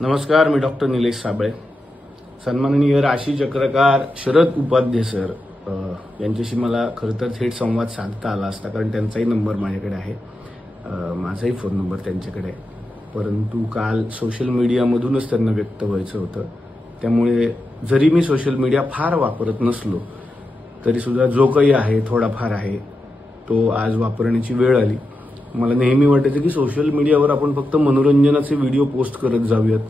नमस्कार, मी डॉक्टर निलेश साबळे. सन्माननीय राशी चक्रकार शरद उपाध्ये सर यांच्याशी मला खरं तर थेट संवाद साधता आला असता, कारण त्यांचाही नंबर माझ्याकडे आहे, माझाही फोन नंबर त्यांच्याकडे आहे. परंतु काल सोशल मीडियामधूनच त्यांना व्यक्त व्हायचं होतं. त्यामुळे जरी मी सोशल मीडिया फार वापरत नसलो तरी सुद्धा जो काही आहे थोडाफार आहे तो आज वापरण्याची वेळ आली. मला नेहमी वाटायचं की सोशल मीडियावर आपण फक्त मनोरंजनाचे व्हिडिओ पोस्ट करत जाऊयात,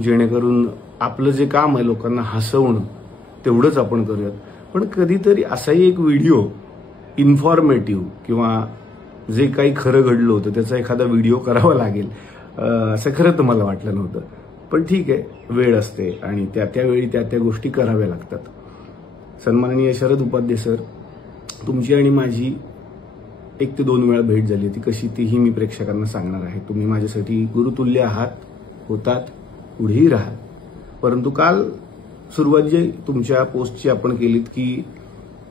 जेणेकरून आपलं जे काम आहे लोकांना हसवणं तेवढंच आपण करूयात. पण कधीतरी असाही एक व्हिडिओ इन्फॉर्मेटिव्ह किंवा जे काही खरं घडलं होतं त्याचा एखादा व्हिडिओ करावा लागेल असं खरं तर मला वाटलं नव्हतं. पण ठीक आहे, वेळ असते आणि त्यावेळी त्या गोष्टी कराव्या लागतात. सन्माननीय शरद उपाध्ये सर, तुमची आणि माझी 1 ते 2 वेळा भेट झाली होती. कशी तीही मी प्रेक्षकांना सांगणार आहे. तुम्ही माझ्यासाठी गुरुतुल्य आहात, होतात, पुढेही राहा. परंतु काल सुरुवात जी तुमच्या पोस्टची आपण केलीत की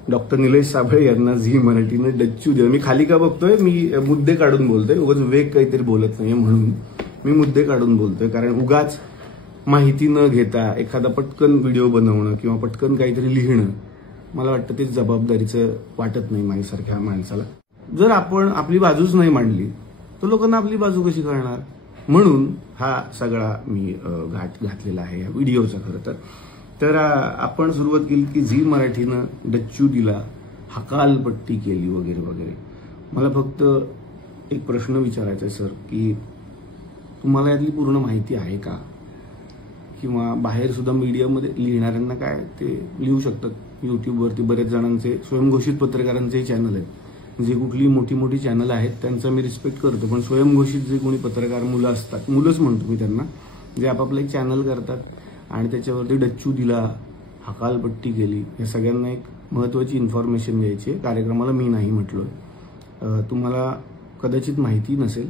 डॉक्टर निलेश साबळे यांना झी मराठीने डच्चू दिला. मी खाली का बघतोय, मी मुद्दे काढून बोलतोय, उगाच वेग काहीतरी बोलत नाहीये म्हणून मी मुद्दे काढून बोलतोय. कारण उगाच माहिती न घेता एखादा पटकन व्हिडिओ बनवणं किंवा पटकन काहीतरी लिहिणं मला वाटतं ते जबाबदारीचं वाटत नाही माझ्यासारख्या माणसाला. जर आपण आपली बाजूच नाही मांडली तर लोकांना आपली बाजू कशी कळणार, म्हणून हा सगळा मी घाट घातलेला आहे या व्हिडिओचा. खरं तर आपण सुरुवात केली की झी मराठीनं डच्चू दिला, हकालपट्टी केली वगैरे वगैरे. मला फक्त एक प्रश्न विचारायचा आहे सर, की तुम्हाला यातली पूर्ण माहिती आहे का? किंवा बाहेर सुद्धा मीडियामध्ये लिहिणाऱ्यांना काय ते लिहू शकतात. युट्यूबवरती बरेच जणांचे स्वयंघोषित पत्रकारांचे चॅनल आहेत. जे कुठली मोठी मोठी चॅनल आहेत त्यांचा मी रिस्पेक्ट करतो, पण स्वयंघोषित जे कोणी पत्रकार मुलं असतात, मुलंच म्हणतो मी त्यांना, जे आपापलं एक चॅनल करतात आणि त्याच्यावरती डच्चू दिला, हकालपट्टी केली, या सगळ्यांना एक महत्वाची इन्फॉर्मेशन द्यायची आहे. कार्यक्रमाला मी नाही म्हटलोय. तुम्हाला कदाचित माहिती नसेल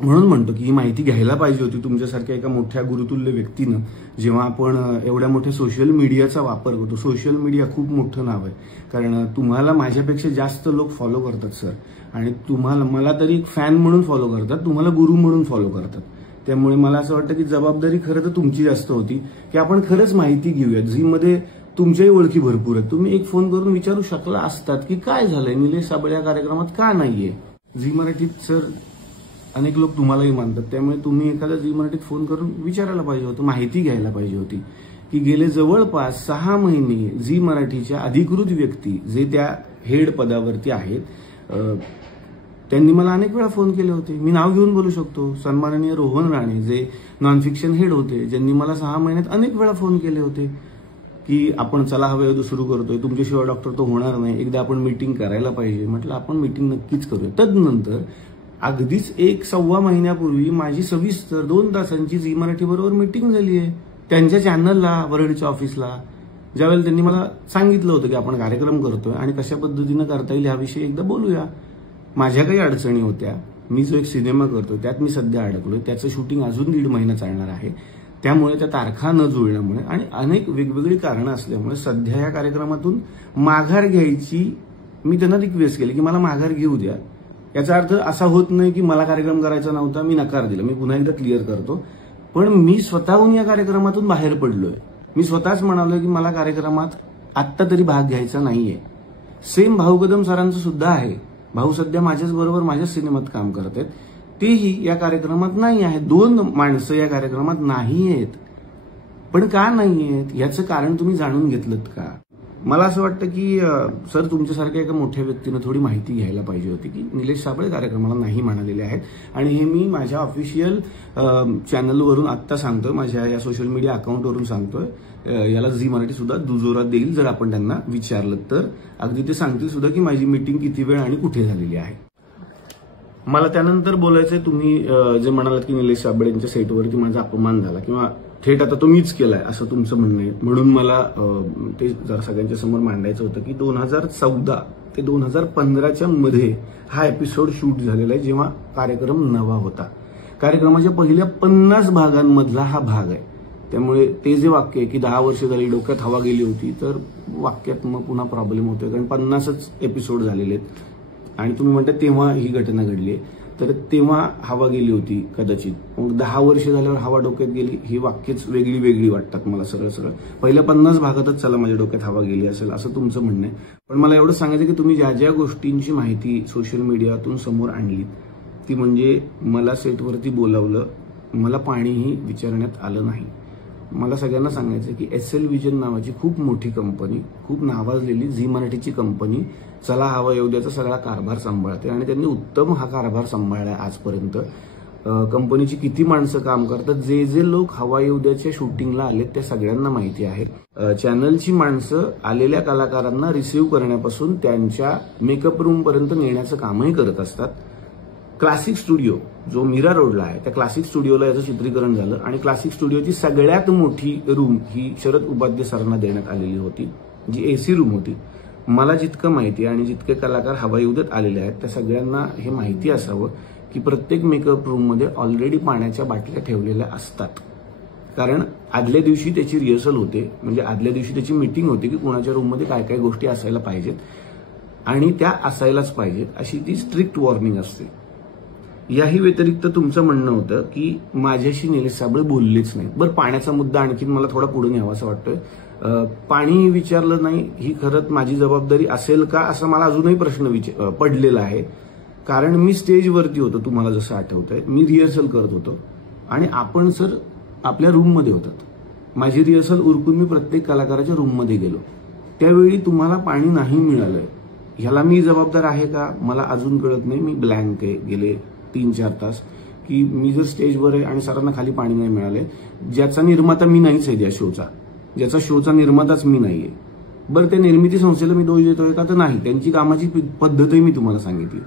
म्हणून म्हणतो की ही माहिती घ्यायला पाहिजे होती तुमच्यासारख्या एका मोठ्या गुरुतुल्य व्यक्तीनं. जेव्हा आपण एवढ्या मोठ्या सोशल मीडियाचा वापर करतो, सोशल मीडिया खूप मोठं नाव आहे, कारण तुम्हाला माझ्यापेक्षा जास्त लोक फॉलो करतात सर, आणि तुम्हाला मला तरी एक फॅन म्हणून फॉलो करतात, तुम्हाला गुरु म्हणून फॉलो करतात. त्यामुळे मला असं वाटतं की जबाबदारी खरं तर तुमची जास्त होती की आपण खरंच माहिती घेऊयात. झीमध्ये तुमच्याही ओळखी भरपूर आहेत. तुम्ही एक फोन करून विचारू शकला असतात की काय झालंय, निलेश साबळे या कार्यक्रमात का नाहीये. झी मराठीत सर अनेक लोक तुम्हालाही मानतात, त्यामुळे तुम्ही एखादा झी मराठीत फोन करून विचारायला पाहिजे होतं, माहिती घ्यायला पाहिजे होती की गेले जवळपास 6 महिने झी मराठीच्या अधिकृत व्यक्ती जे त्या हेड पदावरती आहेत त्यांनी मला अनेक वेळा फोन केले होते. मी नाव घेऊन बोलू शकतो. सन्माननीय रोहन राणे जे नॉन फिक्शन हेड होते, ज्यांनी मला 6 महिन्यात अनेक वेळा फोन केले होते की आपण चला हवे सुरू करतोय, तुमच्याशिवाय डॉक्टर तो होणार नाही, एकदा आपण मीटिंग करायला पाहिजे. म्हटलं आपण मीटिंग नक्कीच करूया. तदनंतर अगदीच 1-1.25 महिन्यापूर्वी माझी सविस्तर 2 तासांची झी मराठी बरोबर मीटिंग झाली आहे त्यांच्या चॅनलला, वरळीच्या ऑफिसला. ज्यावेळेला त्यांनी मला सांगितलं होतं की आपण कार्यक्रम करतोय आणि कशा पद्धतीनं करता येईल याविषयी एकदा बोलूया. माझ्या काही अडचणी होत्या. मी जो एक सिनेमा करतोय त्यात मी सध्या अडकलोय, त्याचं शूटिंग अजून 1.5 महिना चालणार आहे. त्यामुळे त्या तारखा न जुळल्यामुळे आणि अनेक वेगवेगळी कारणं असल्यामुळे सध्या या कार्यक्रमातून माघार घ्यायची मी त्यांना रिक्वेस्ट केली की मला माघार घेऊ द्या. याचा अर्थ असा होत नाही की मला कार्यक्रम करायचा नव्हता, मी नकार दिला. मी पुन्हा एकदा क्लिअर करतो, पण मी स्वतःहून या कार्यक्रमातून बाहेर पडलोय. मी स्वतःच म्हणालोय की मला कार्यक्रमात आत्ता तरी भाग घ्यायचा नाहीये. सेम भाऊ कदम सरांचं सुद्धा आहे. भाऊ सध्या माझ्याच बरोबर माझ्याच सिनेमात काम करत आहेत, तेही या कार्यक्रमात नाही आहेत. 2 माणसं या कार्यक्रमात नाही आहेत. पण का नाही आहेत याचं कारण तुम्ही जाणून घेतलं का? मला असं वाटतं की सर तुमच्यासारख्या एका मोठ्या व्यक्तीनं थोडी माहिती घ्यायला पाहिजे होती की निलेश साबळे कार्यक्रमाला नाही म्हणालेले आहेत. आणि हे मी माझ्या ऑफिशियल चॅनलवरून आत्ता सांगतोय, माझ्या या सोशल मीडिया अकाउंटवरून सांगतोय. याला झी मराठी सुद्धा दुजोरा देईल जर आपण त्यांना विचारलं तर. अगदी ते सांगतील सुद्धा की माझी मीटिंग किती वेळ आणि कुठे झालेली आहे. मला त्यानंतर बोलायचंय, तुम्ही जे म्हणालात की निलेश साबळे यांच्या सेटवरती माझा अपमान झाला किंवा थेट आता तो मीच केलाय असं तुमचं म्हणणं आहे, म्हणून मला ते जरा सगळ्यांच्या समोर मांडायचं होतं की 2014 ते 2015च्या मध्ये हा एपिसोड शूट झालेला आहे, जेव्हा कार्यक्रम नवा होता. कार्यक्रमाच्या पहिल्या 50 भागांमधला हा भाग आहे. त्यामुळे ते जे वाक्य आहे की 10 वर्ष झाली डोक्यात हवा गेली होती, तर वाक्यात मग पुन्हा प्रॉब्लेम होतोय, कारण 50च एपिसोड झालेले आहेत आणि तुम्ही म्हणता तेव्हा ही घटना घडली आहे. तर तेव्हा हवा गेली होती कदाचित. मग 10 वर्ष झाल्यावर हवा डोक्यात गेली, ही वाक्यच वेगळी वेगळी वाटतात मला सरळ सरळ. पहिल्या 50 भागातच चला माझ्या डोक्यात हवा गेली असेल असं तुमचं म्हणणं आहे. पण मला एवढं सांगायचं की तुम्ही ज्या ज्या गोष्टींची माहिती सोशल मीडियातून समोर आणलीत ती म्हणजे मला सेटवरती बोलावलं, मला पाणीही विचारण्यात आलं नाही. मला सगळ्यांना सांगायचं की SL विजन नावाची खूप मोठी कंपनी, खूप नावाजलेली झी मराठीची कंपनी चला हवा येऊ द्याचा सगळा कारभार सांभाळते आणि त्यांनी उत्तम हा कारभार सांभाळलाय आजपर्यंत. कंपनीची किती माणसं काम करतात, जे जे लोक हवा येऊ द्याच्या शूटिंगला आलेत त्या सगळ्यांना माहिती आहे. चॅनलची माणसं आलेल्या कलाकारांना रिसीव्ह करण्यापासून त्यांच्या मेकअप रूम पर्यंत नेण्याचं कामही करत असतात. क्लासिक स्टुडिओ जो मीरा रोडला आहे त्या क्लासिक स्टुडिओला याचं चित्रीकरण झालं आणि क्लासिक स्टुडिओची सगळ्यात मोठी रूम ही शरद उपाध्ये सरांना देण्यात आलेली होती, जी AC रूम होती. मला जितकं माहिती आणि जितके कलाकार हवा येऊ देत आलेले आहेत त्या सगळ्यांना हे माहिती असावं की प्रत्येक मेकअप रूममध्ये ऑलरेडी पाण्याच्या बाटल्या ठेवलेल्या असतात. कारण आदल्या दिवशी त्याची रिहर्सल होते, म्हणजे आदल्या दिवशी त्याची मीटिंग होते की कोणाच्या रूममध्ये काय काय गोष्टी असायला पाहिजेत आणि त्या असायलाच पाहिजेत अशी ती स्ट्रिक्ट वॉर्निंग असते. याही व्यतिरिक्त तुमचं म्हणणं होतं की माझ्याशी निलेश साबळे बोललेच नाही. बरं, पाण्याचा मुद्दा आणखीन मला थोडा पुढे न्यावा असं वाटतोय. पाणी विचारलं नाही ही खरंच माझी जबाबदारी असेल का असं मला अजूनही प्रश्न पडलेला आहे. कारण मी स्टेजवरती होतो, तुम्हाला जसं आठवतंय मी रिहर्सल करत होतो आणि आपण सर आपल्या रूममध्ये होतात. माझी रिहर्सल उरकून मी प्रत्येक कलाकाराच्या रूममध्ये गेलो, त्यावेळी तुम्हाला पाणी नाही मिळालंय. ह्याला मी जबाबदार आहे का मला अजून कळत नाही. मी ब्लँक आहे गेले 3-4 तास की मी जर स्टेजवर आहे आणि सरांना खाली पाणी नाही मिळालंय, ज्याचा निर्माता मी नाहीच आहे, त्या शोचा ज्याचा शोचा निर्माताच मी नाहीये. बरं, त्या निर्मिती संस्थेला मी दोष देतोय का तर नाही, त्यांची कामाची पद्धतही मी तुम्हाला सांगितली.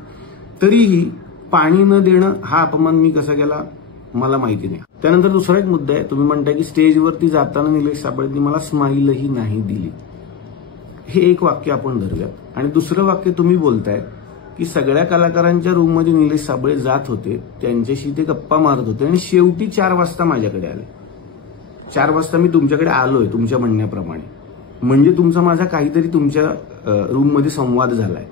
तरीही पाणी न देणं हा अपमान मी कसा केला मला माहिती नाही. त्यानंतर दुसरा एक मुद्दा आहे, तुम्ही म्हणताय की स्टेजवरती जाताना निलेश साबळेंनी मला स्माईलही नाही दिली. हे एक वाक्य आपण धरूयात. आणि दुसरं वाक्य तुम्ही बोलताय की सगळ्या कलाकारांच्या रूममध्ये निलेश साबळे जात होते, त्यांच्याशी ते गप्पा मारत होते आणि शेवटी 4 वाजता माझ्याकडे आले. 4 वाजता मी तुमच्याकडे आलोय तुमच्या म्हणण्याप्रमाणे, म्हणजे तुमचा माझा काहीतरी तुमच्या रूममध्ये संवाद झालाय.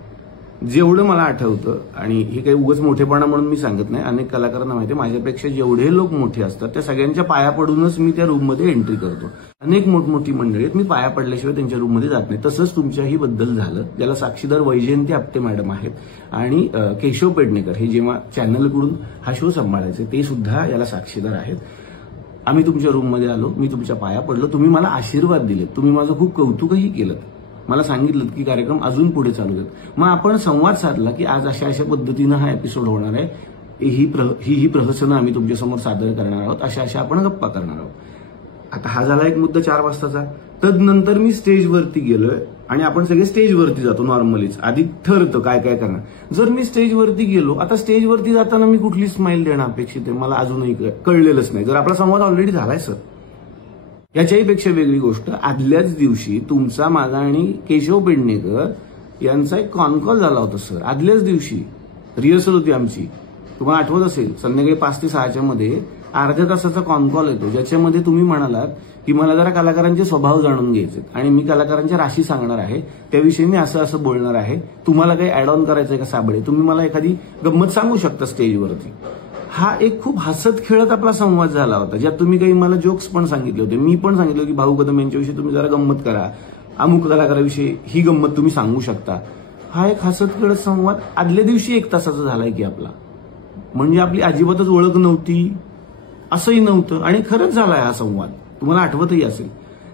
जेवढं मला आठवतं, आणि हे काही उगाच मोठेपणा म्हणून मी सांगत नाही, अनेक कलाकारांना माहिती आहे माझ्यापेक्षा जेवढे लोक मोठे असतात त्या सगळ्यांच्या पाया पडूनच मी त्या रूममध्ये एंट्री करतो. अनेक मोठमोठी मंडळी आहेत, मी पाया पडल्याशिवाय त्यांच्या रूममध्ये जात नाही. तसंच तुमच्याही बद्दल झालं, ज्याला साक्षीदार वैजयंती आपटे मॅडम आहेत आणि केशव पेडणेकर हे जेव्हा चॅनलकडून हा शो सांभाळायचे ते सुद्धा याला साक्षीदार आहेत. आम्ही तुमच्या रूममध्ये आलो, मी तुमच्या पाया पडलो, तुम्ही मला आशीर्वाद दिलेत, तुम्ही माझं खूप कौतुकही केलं, मला सांगितलं की कार्यक्रम अजून पुढे चालू आहेत. मग आपण संवाद साधला की आज अशा अशा पद्धतीनं हा एपिसोड होणार आहे, ही प्रहसनं आम्ही तुमच्यासमोर सादर करणार आहोत, अशा आपण गप्पा करणार आहोत. आता हा झाला एक मुद्दा 4 वाजताचा. तदनंतर मी स्टेजवरती गेलोय आणि आपण सगळे स्टेजवरती जातो नॉर्मलीच, आधी ठरतं काय काय करणार. जर मी स्टेजवरती गेलो, आता स्टेजवरती जाताना मी कुठली स्माईल देणं अपेक्षित आहे मला अजूनही कळलेलंच नाही, जर आपला संवाद ऑलरेडी झालाय सर. याच्याही पेक्षा वेगळी गोष्ट, आदल्याच दिवशी तुमचा माझा आणि केशव पेडणेकर यांचा एक कॉल झाला होता सर. आदल्याच दिवशी रिहर्सल होती आमची, तुम्हाला आठवत असेल, संध्याकाळी 5 ते 6च्या मध्ये अर्ध्या तासाचा कॉल येतो, ज्याच्यामध्ये तुम्ही म्हणालात की मला जरा कलाकारांचे स्वभाव जाणून घ्यायचे आणि मी कलाकारांच्या राशी सांगणार आहे, त्याविषयी मी असं बोलणार आहे, तुम्हाला काही ऍड ऑन करायचंय का साबळे, तुम्ही मला एखादी गंमत सांगू शकता स्टेजवरती. हा एक खूप हसत खेळत आपला संवाद झाला होता, ज्यात तुम्ही काही मला जोक्स पण सांगितले होते. मी पण सांगितलं की भाऊ कदम यांच्याविषयी तुम्ही जरा गंमत करा, अमुक कलाकाराविषयी ही गंमत तुम्ही सांगू शकता. हा एक हसत खेळत संवाद आदल्या दिवशी 1 तासाचा झालाय की आपला, म्हणजे आपली अजिबातच ओळख नव्हती असंही नव्हतं आणि खरंच झालाय हा संवाद, तुम्हाला आठवतही असेल.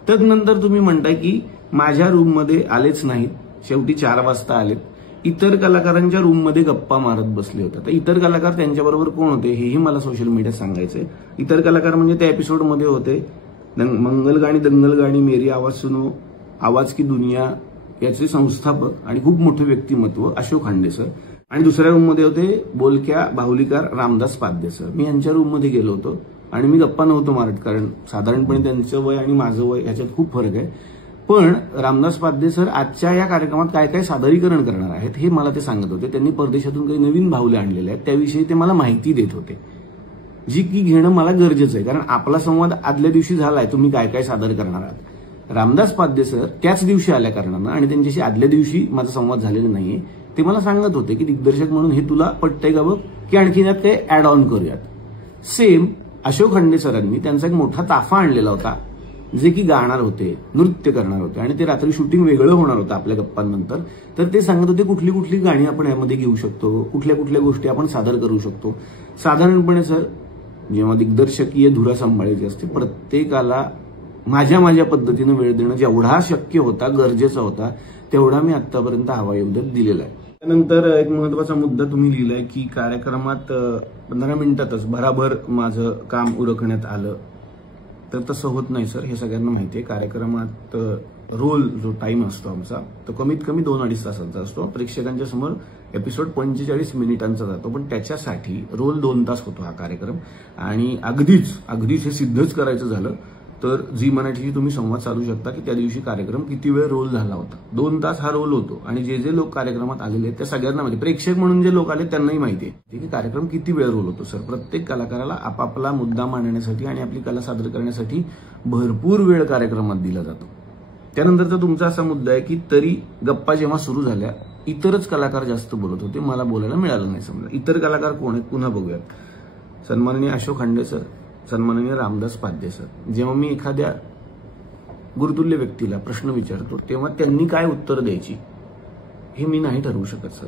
तदनंतर तुम्ही म्हणताय की माझ्या रूममध्ये आलेच नाहीत, शेवटी 4 वाजता आलेत, इतर कलाकारांच्या रूममध्ये गप्पा मारत बसले होते. तर इतर कलाकार त्यांच्याबरोबर कोण होते हेही मला सोशल मीडियात सांगायचंय. इतर कलाकार म्हणजे त्या एपिसोडमध्ये होते मंगलगाणी दंगलगाणी मेरी आवाज सुनो, आवाज की दुनिया याचे संस्थापक आणि खूप मोठे व्यक्तिमत्व अशोक खांडे सर, आणि दुसऱ्या रूममध्ये होते बोलक्या बाहुलीकार रामदास पाध्ये सर. मी यांच्या रूममध्ये गेलो होतो आणि मी गप्पा नव्हतो मारत, कारण साधारणपणे त्यांचं वय आणि माझं वय याच्यात खूप फरक आहे. पण रामदास पाध्ये सर आजच्या या कार्यक्रमात काय काय सादरीकरण करणार आहेत हे मला ते सांगत होते. त्यांनी परदेशातून काही नवीन बाहुले आणलेले आहेत, त्याविषयी ते मला माहिती देत होते, जी की घेणं मला गरजेचं आहे, कारण आपला संवाद आदल्या दिवशी झालाय, तुम्ही काय काय सादर करणार आहात. रामदास पाध्ये सर त्याच दिवशी आल्या कारणानं आणि त्यांच्याशी आदल्या दिवशी माझा संवाद झालेला नाहीये, ते मला सांगत होते की दिग्दर्शक म्हणून हे तुला पटतंय का बघ, की आणखी यात ते ऍड ऑन करूयात. सेम अशोक खंडे सरांनी त्यांचा एक मोठा ताफा आणलेला होता, जे की गाणार होते, नृत्य करणार होते आणि ते रात्री शूटिंग वेगळं होणार होतं आपल्या गप्पांनंतर. तर ते सांगत होते कुठली कुठली गाणी आपण यामध्ये घेऊ शकतो, कुठल्या कुठल्या गोष्टी आपण सादर करू शकतो. साधारणपणे सर, जेव्हा दिग्दर्शकीय धुरा सांभाळायची असते, प्रत्येकाला माझ्या पद्धतीनं वेळ देणं जेवढा शक्य होता, गरजेचा होता, तेवढा मी आतापर्यंत हवायोद्यात दिलेला आहे. त्यानंतर एक महत्वाचा मुद्दा तुम्ही लिहिलाय की कार्यक्रमात 15 मिनिटातच भराभर माझं काम उरकण्यात आलं. तर तसं होत नाही सर, हे सगळ्यांना माहिती आहे. कार्यक्रमात रोल जो टाइम असतो आमचा, तो कमीत कमी 2-2.5 तासांचा असतो. प्रेक्षकांच्या समोर एपिसोड 45 मिनिटांचा जातो, पण त्याच्यासाठी रोल 2 तास होतो हा कार्यक्रम. आणि अगदीच हे सिद्धच करायचं झालं तर झी मराठीशी तुम्ही संवाद साधू शकता की त्या दिवशी कार्यक्रम किती वेळ रोल झाला होता. 2 तास हा रोल होतो. आणि जे लोक कार्यक्रमात आलेले आहेत त्या सगळ्यांना माहिती, प्रेक्षक म्हणून जे लोक आले त्यांनाही माहिती आहे की कार्यक्रम किती वेळ रोल होतो. सर, प्रत्येक कलाकाराला आपापला मुद्दा मांडण्यासाठी आणि आपली कला सादर करण्यासाठी भरपूर वेळ कार्यक्रमात दिला जातो. त्यानंतरचा तुमचा असा मुद्दा आहे की तरी गप्पा जेव्हा सुरू झाल्या इतरच कलाकार जास्त बोलत होते, मला बोलायला मिळालं नाही. समजा इतर कलाकार कोण आहेत पुन्हा बघूयात. सन्माननीय अशोक खंडे सर, सन्माननीय रामदास पाध्ये सर. जेव्हा मी एखाद्या गुरुतुल्य व्यक्तीला प्रश्न विचारतो तेव्हा त्यांनी काय उत्तर द्यायची हे मी नाही ठरवू शकत सर.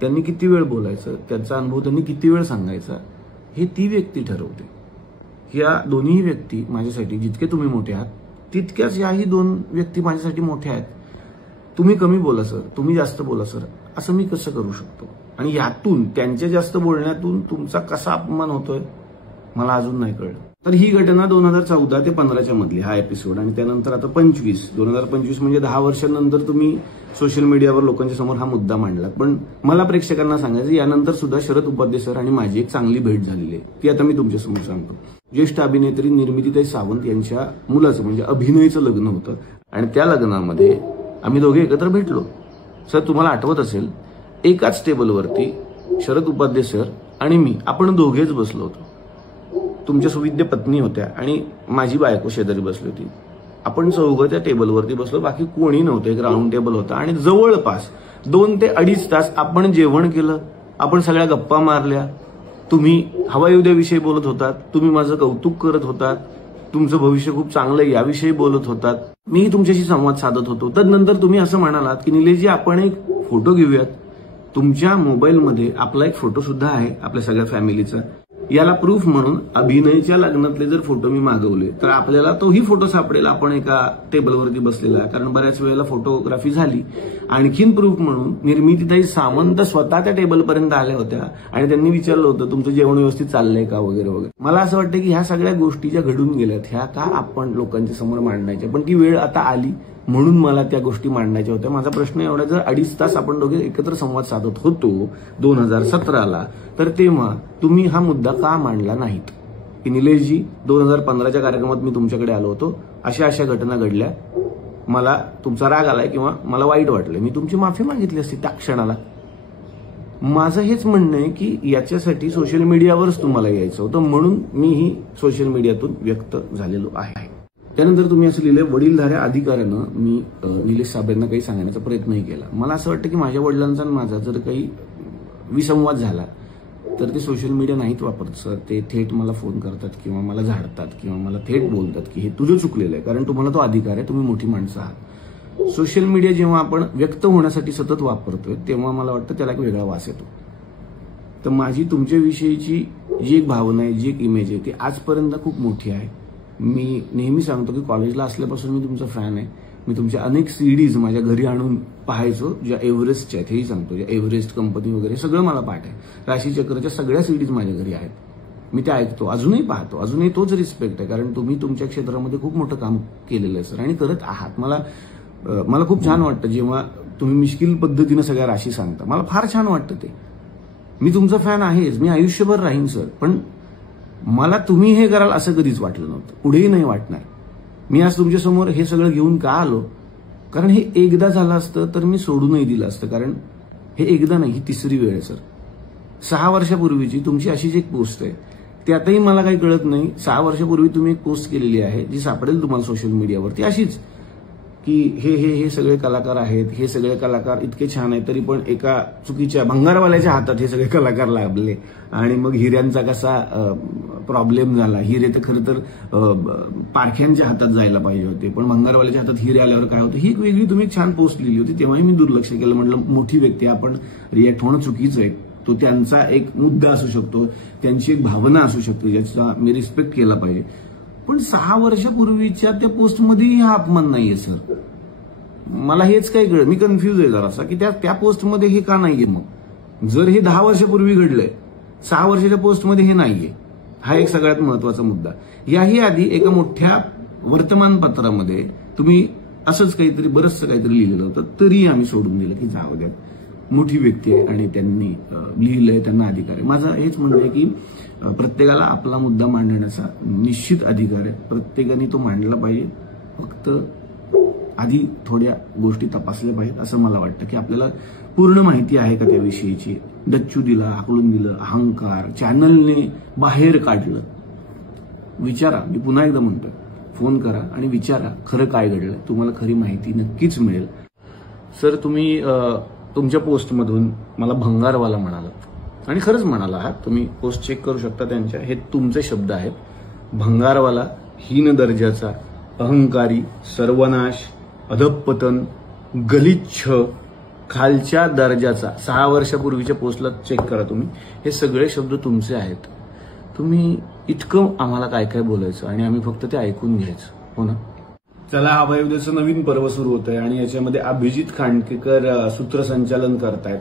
त्यांनी किती वेळ बोलायचं, त्याचा अनुभव त्यांनी किती वेळ सांगायचा, हे ती व्यक्ती ठरवते. ह्या दोन्ही व्यक्ती माझ्यासाठी जितके तुम्ही मोठे आहात तितक्याच याही 2 व्यक्ती माझ्यासाठी मोठ्या आहेत. तुम्ही कमी बोला सर, तुम्ही जास्त बोला सर, असं मी कसं करू शकतो? आणि यातून त्यांच्या जास्त बोलण्यातून तुमचा कसा अपमान होतोय मला अजून नाही कळलं. तर ही घटना 2014 ते 15च्या मधली हा एपिसोड. आणि त्यानंतर आता 2025 म्हणजे 10 वर्षांनंतर तुम्ही सोशल मीडियावर लोकांच्या समोर हा मुद्दा मांडला. पण मला प्रेक्षकांना सांगायचं, यानंतर सुद्धा शरद उपाध्ये सर आणि माझी एक चांगली भेट झालेली आहे, ती आता मी तुमच्यासमोर सांगतो. ज्येष्ठ अभिनेत्री निर्मितीताई सावंत यांच्या मुलाचं म्हणजे अभिनयचं लग्न होतं आणि त्या लग्नामध्ये आम्ही दोघे एकत्र भेटलो. सर, तुम्हाला आठवत असेल, एकाच टेबलवरती शरद उपाध्ये सर आणि मी, आपण दोघेच बसलो होतो. तुमच्या सुविद्य पत्नी होत्या आणि माझी बायको शेजारी बसली होती. आपण चौघं त्या टेबलवरती बसलो, बाकी कोणी नव्हतं. एक राऊंड टेबल होता आणि जवळपास 2 ते 2.5 तास आपण जेवण केलं, आपण सगळ्या गप्पा मारल्या. तुम्ही हवायोद्याविषयी बोलत होतात, तुम्ही माझं कौतुक करत होतात, तुमचं भविष्य खूप चांगलं आहे याविषयी बोलत होतात, मीही तुमच्याशी संवाद साधत होतो. तदनंतर तुम्ही असं म्हणालात की निलेशजी, आपण एक फोटो घेऊयात. तुमच्या मोबाईलमध्ये आपला एक फोटो सुद्धा आहे आपल्या सगळ्या फॅमिलीचा. याला प्रूफ म्हणून अभिनयच्या लग्नातले जर फोटो मी मागवले तर आपल्याला तोही फोटो सापडेल, आपण एका टेबलवरती बसलेला. कारण बऱ्याच वेळेला फोटोग्राफी झाली. आणखीन प्रूफ म्हणून निर्मितीताई सावंत स्वतः त्या टेबलपर्यंत आल्या होत्या आणि त्यांनी विचारलं होतं तुमचं जेवण व्यवस्थित चाललंय का वगैरे वगैरे. मला असं वाटतं की ह्या सगळ्या गोष्टी ज्या घडून गेल्यात ह्या का आपण लोकांच्या समोर मांडायच्या, पण ती वेळ आता आली म्हणून मला त्या गोष्टी मांडायच्या होत्या. माझा प्रश्न एवढा, जर 2.5 तास आपण दोघे एकत्र संवाद साधत होतो 2017ला, तर तेव्हा तुम्ही हा मुद्दा का मांडला नाहीत की निलेशजी 2015च्या कार्यक्रमात मी तुमच्याकडे आलो होतो, अशा घटना घडल्या, मला तुमचा राग आलाय किंवा मला वाईट वाटलं, मी तुमची माफी मागितली असती त्या क्षणाला. माझं हेच म्हणणं आहे की याच्यासाठी सोशल मीडियावरच तुम्हाला यायचं होतं, म्हणून मीही सोशल मीडियातून व्यक्त झालेलो आहे. त्यानंतर तुम्ही असं लिहिलंय, वडीलधाऱ्या अधिकाऱ्यानं मी निलेश साबळेंना काही सांगण्याचा प्रयत्नही केला. मला असं वाटतं की माझ्या वडिलांचा आणि माझा जर काही विसंवाद झाला तर ते सोशल मीडिया नाहीत वापरत सर. ते थेट मला फोन करतात किंवा मला झाडतात किंवा मला थेट बोलतात की हे तुझं चुकलेलं आहे, कारण तुम्हाला तो अधिकार आहे, तुम्ही मोठी माणसं आहात. सोशल मीडिया जेव्हा आपण व्यक्त होण्यासाठी सतत वापरतोय तेव्हा मला वाटतं त्याला एक वेगळा वास येतो. तर माझी तुमच्याविषयीची जी एक भावना आहे, जी एक इमेज आहे, ती आजपर्यंत खूप मोठी आहे. मी नेहमी सांगतो की कॉलेजला असल्यापासून मी तुमचा फॅन आहे. मी तुमच्या अनेक सीडीज माझ्या घरी आणून पाहायचो, ज्या एव्हरेस्टच्या आहेत, हेही सांगतो, ज्या एव्हरेस्ट कंपनी वगैरे सगळं मला पाठ आहे. राशीचक्रच्या सगळ्या सीडीज माझ्या घरी आहेत. मी त्या ऐकतो, अजूनही पाहतो, अजूनही तोच रिस्पेक्ट आहे, कारण तुम्ही तुमच्या क्षेत्रामध्ये खूप मोठं काम केलेलं आहे सर आणि करत आहात. मला खूप छान वाटतं जेव्हा तुम्ही मिश्किल पद्धतीनं सगळ्या राशी सांगता, मला फार छान वाटतं ते. मी तुमचा फॅन आहेच, मी आयुष्यभर राहीन सर, पण मला तुम्ही हे कराल असं कधीच वाटलं नव्हतं, पुढेही नाही वाटणार. मी आज तुमच्यासमोर हे सगळं घेऊन का आलो, कारण हे एकदा झालं असतं तर मी सोडूनही दिलं असतं, कारण हे एकदा नाही, ही तिसरी वेळ आहे सर. 6 वर्षापूर्वीची तुमची अशीच एक पोस्ट आहे, त्यातही मला काही कळत नाही. 6 वर्षापूर्वी तुम्ही एक पोस्ट केलेली आहे जी सापडेल तुम्हाला सोशल मीडियावरती, अशीच की हे सगळे कलाकार आहेत, हे सगळे कलाकार इतके छान आहेत, तरी पण एका चुकीच्या भंगारवाल्याच्या हातात हे सगळे कलाकार लागले आणि मग हिऱ्यांचा कसा प्रॉब्लेम झाला. हिरे तर खरं तर पारख्यांच्या हातात जायला पाहिजे होते, पण भंगारवाल्याच्या हातात हिरे आल्यावर काय होतं, ही एक वेगळी तुम्ही छान पोस्ट लिहिली होती. तेव्हाही मी दुर्लक्ष केलं, म्हटलं मोठी व्यक्ती आपण रिॲक्ट होणं चुकीचं आहे. तो त्यांचा एक मुद्दा असू शकतो, त्यांची एक भावना असू शकते, ज्याचा मी रिस्पेक्ट केला पाहिजे. पण 6 वर्षापूर्वीच्या त्या पोस्टमध्येही हा अपमान नाहीये सर. मला हेच काही कळलं, मी कन्फ्यूज आहे जरासा की त्या पोस्टमध्ये हे का नाहीये. मग जर हे 10 वर्षापूर्वी घडलंय, 6 वर्षाच्या पोस्टमध्ये हे नाहीये, हा एक सगळ्यात महत्वाचा मुद्दा. याही आधी एका मोठ्या वर्तमानपत्रामध्ये तुम्ही असंच काहीतरी बरंचसं काहीतरी लिहिलेलं होतं, तरी आम्ही सोडून दिलं की जाऊ द्या, मोठी व्यक्ती आहे आणि त्यांनी लिहिलंय, त्यांना अधिकार आहे. माझं हेच म्हणणं आहे की प्रत्येकाला आपला मुद्दा मांडण्याचा निश्चित अधिकार आहे, प्रत्येकाने तो मांडला पाहिजे. फक्त आधी थोड्या गोष्टी तपासल्या पाहिजेत असं मला वाटतं, की आपल्याला पूर्ण माहिती आहे का त्याविषयीची. डच्चू दिला, हाकलून दिलं, अहंकार, चॅनलने बाहेर काढलं. विचारा, मी पुन्हा एकदा म्हणतोय, फोन करा आणि विचारा खरं काय घडलं, तुम्हाला खरी माहिती नक्कीच मिळेल. सर तुम्ही तुमच्या पोस्टमधून मला भंगारवाला म्हणालात आणि खरंच म्हणाला आहात. तुम्ही पोस्ट चेक करू शकता त्यांच्या, हे तुमचे शब्द आहेत. भंगारवाला, हीन दर्जाचा, अहंकारी, सर्वनाश, अधःपतन, गलिच्छ, खालच्या दर्जाचा. 6 वर्षापूर्वीच्या पोस्टला चेक करा तुम्ही, हे सगळे शब्द तुमचे आहेत. तुम्ही इतकं आम्हाला काय काय बोलायचं आणि आम्ही फक्त ते ऐकून घ्यायचं, हो ना. चला, अभयउदयचं नवीन पर्व सुरू होत आहे आणि याच्यामध्ये अभिजित खांडकेकर सूत्रसंचालन करतायत,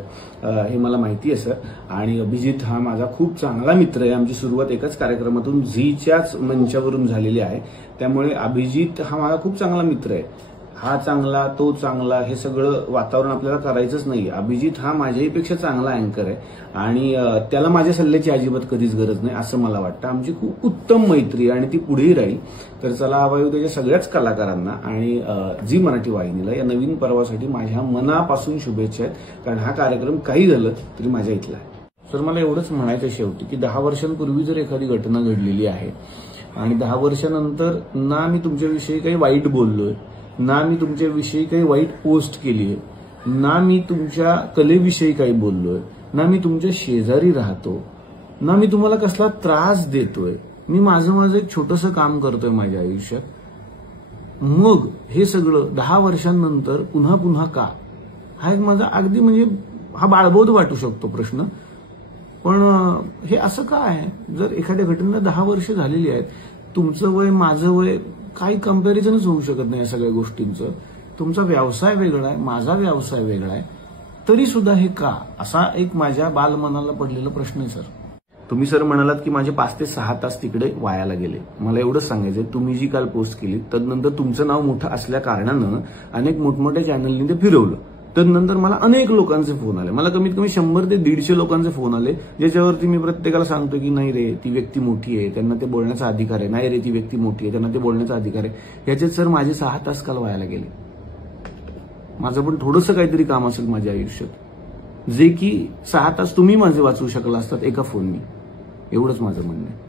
हे मला माहिती आहे सर. आणि अभिजित हा माझा खूप चांगला मित्र आहे. आमची सुरुवात एकाच कार्यक्रमातून झीच्याच मंचावरून झालेली आहे, त्यामुळे अभिजित हा माझा खूप चांगला मित्र आहे. हा चांगला, तो चांगला, हे सगळं वातावरण आपल्याला करायचंच नाही. अभिजित हा माझ्याहीपेक्षा चांगला अँकर आहे आणि त्याला माझ्या सल्ल्याची अजिबात कधीच गरज नाही असं मला वाटतं. आमची खूप उत्तम मैत्री आणि ती पुढेही राहील. तर चला, अभयउदयच्या सगळ्याच कलाकारांना आणि झी मराठी वाहिनीला या नवीन पर्वासाठी माझ्या मनापासून शुभेच्छा आहेत, कारण हा कार्यक्रम काही झालं तरी माझ्या इथला आहे. सर मला एवढंच म्हणायचं शेवटी की 10 वर्षांपूर्वी जर एखादी घटना घडलेली आहे आणि 10 वर्षानंतर ना मी तुमच्याविषयी काही वाईट बोललोय, ना मी तुमच्याविषयी काही वाईट पोस्ट केली आहे, ना मी तुमच्या कलेविषयी काही बोललोय, ना मी तुमच्या शेजारी राहतो, ना मी तुम्हाला कसला त्रास देतोय. मी माझं एक छोटंसं काम करतोय माझ्या आयुष्यात. मग हे सगळं 10 वर्षांनंतर पुन्हा पुन्हा का, हा एक माझा अगदी म्हणजे हा बाळबोध वाटू शकतो प्रश्न. पण हे असं का आहे? जर एखाद्या घटनेला 10 वर्ष झालेली आहेत, तुमचं वय, माझं वय, काही कंपॅरिझनच होऊ शकत नाही या सगळ्या गोष्टींचं. तुमचा व्यवसाय वेगळा आहे, माझा व्यवसाय वेगळा आहे, तरी सुद्धा हे का, असा एक माझ्या बालमनाला पडलेला प्रश्न आहे सर. तुम्ही सर म्हणालात की माझे 5 ते 6 तास तिकडे वायाला गेले. मला एवढंच सांगायचंय, तुम्ही जी काल पोस्ट केली तदनंतर तुमचं नाव मोठं असल्या कारणानं अनेक मोठमोठ्या चॅनलनी ते फिरवलं. तदनंतर मला अनेक लोकांचे फोन आले, मला कमीत कमी 100 ते 150 लोकांचे फोन आले, ज्याच्यावरती मी प्रत्येकाला सांगतो की नाही रे, ती व्यक्ती मोठी आहे, त्यांना ते बोलण्याचा अधिकार आहे. नाही रे, ती व्यक्ती मोठी आहे, त्यांना ते बोलण्याचा अधिकार आहे. याच्यात सर माझे 6 तास काल वायाला गेले. माझं पण थोडंसं काहीतरी काम असेल माझ्या आयुष्यात, जे की 6 तास तुम्ही माझे वाचवू शकला असतात एका फोननी. एवढंच माझं म्हणणं आहे.